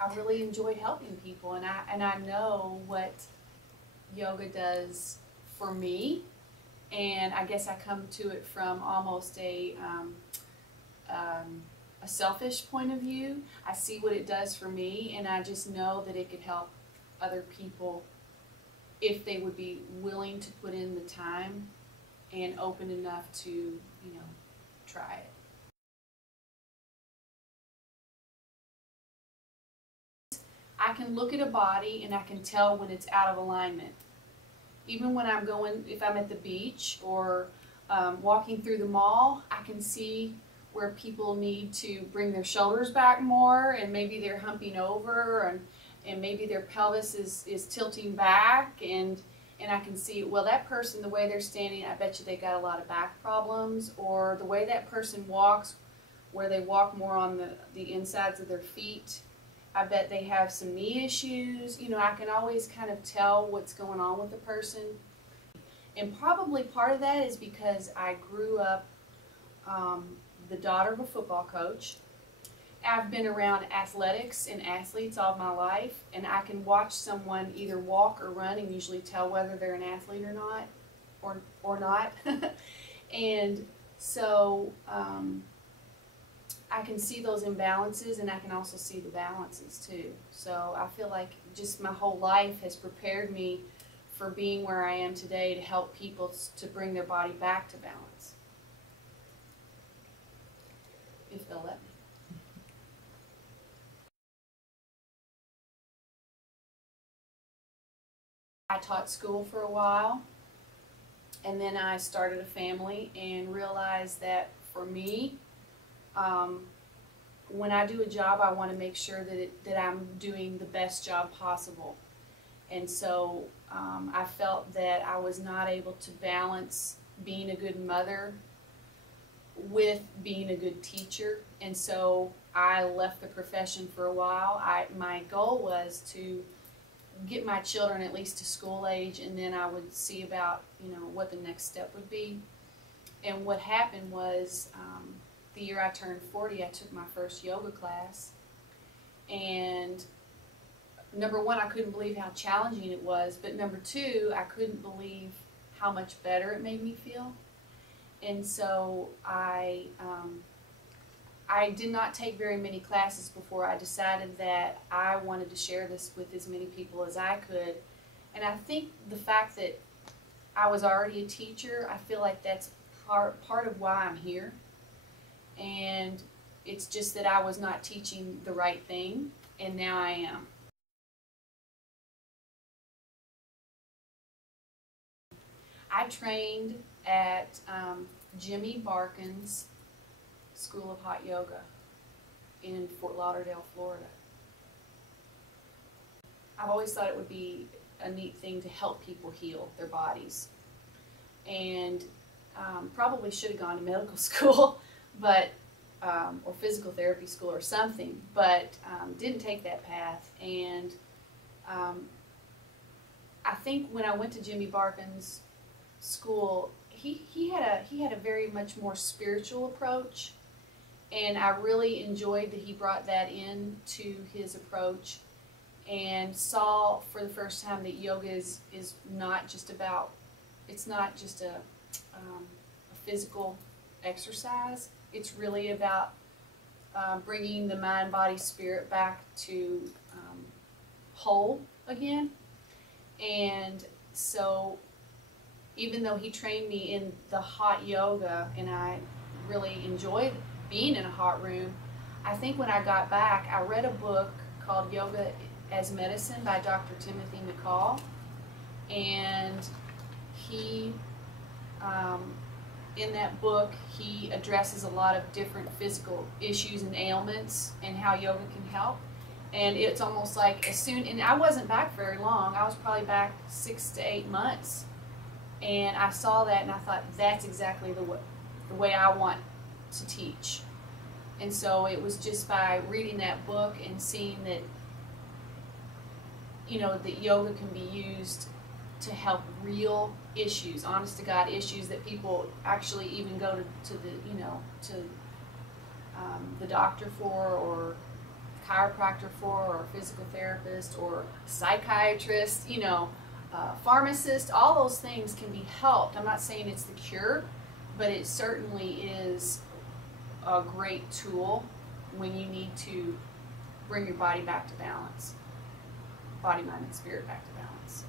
I really enjoyed helping people, and I know what yoga does for me, and I guess I come to it from almost a selfish point of view. I see what it does for me, and I just know that it could help other people if they would be willing to put in the time and open enough to, you know, try it. I can look at a body and I can tell when it's out of alignment. Even when I'm going, if I'm at the beach or walking through the mall, I can see where people need to bring their shoulders back more, and maybe they're humping over, and maybe their pelvis is tilting back, and I can see, well, that person, the way they're standing, I bet you they got a lot of back problems, or the way that person walks, where they walk more on the insides of their feet, I bet they have some knee issues. You know, I can always kind of tell what's going on with the person. And probably part of that is because I grew up the daughter of a football coach. I've been around athletics and athletes all my life, and I can watch someone either walk or run and usually tell whether they're an athlete or not, or not. And so I can see those imbalances, and I can also see the balances too. So I feel like just my whole life has prepared me for being where I am today, to help people to bring their body back to balance, if they'll let me. I taught school for a while, and then I started a family and realized that for me, when I do a job, I want to make sure that I'm doing the best job possible. And so I felt that I was not able to balance being a good mother with being a good teacher, and so I left the profession for a while. My goal was to get my children at least to school age, and then I would see about, you know, what the next step would be. And what happened was, the year I turned 40, I took my first yoga class, and number one, I couldn't believe how challenging it was, but number two, I couldn't believe how much better it made me feel. And so I did not take very many classes before I decided that I wanted to share this with as many people as I could. And I think the fact that I was already a teacher, I feel like that's part of why I'm here. And it's just that I was not teaching the right thing, and now I am. I trained at Jimmy Barkin's School of Hot Yoga in Fort Lauderdale, Florida. I've always thought it would be a neat thing to help people heal their bodies, and probably should have gone to medical school, but or physical therapy school or something, but didn't take that path. And I think when I went to Jimmy Barkin's school, he had a very much more spiritual approach, and I really enjoyed that he brought that into his approach, and saw for the first time that yoga is not just about, it's not just a physical exercise. It's really about bringing the mind, body, spirit back to whole again. And so even though he trained me in the hot yoga, and I really enjoyed being in a hot room, I think when I got back, I read a book called Yoga as Medicine by Dr. Timothy McCall, and he, in that book, he addresses a lot of different physical issues and ailments and how yoga can help. And it's almost like as soon, and I wasn't back very long, I was probably back 6 to 8 months, and I saw that and I thought, that's exactly the way I want to teach. And so it was just by reading that book and seeing that, you know, that yoga can be used to help real issues, honest to God issues that people actually even go to the, you know, to the doctor for, or chiropractor for, or a physical therapist, or a psychiatrist, pharmacist. All those things can be helped. I'm not saying it's the cure, but it certainly is a great tool when you need to bring your body back to balance. Body, mind, and spirit back to balance.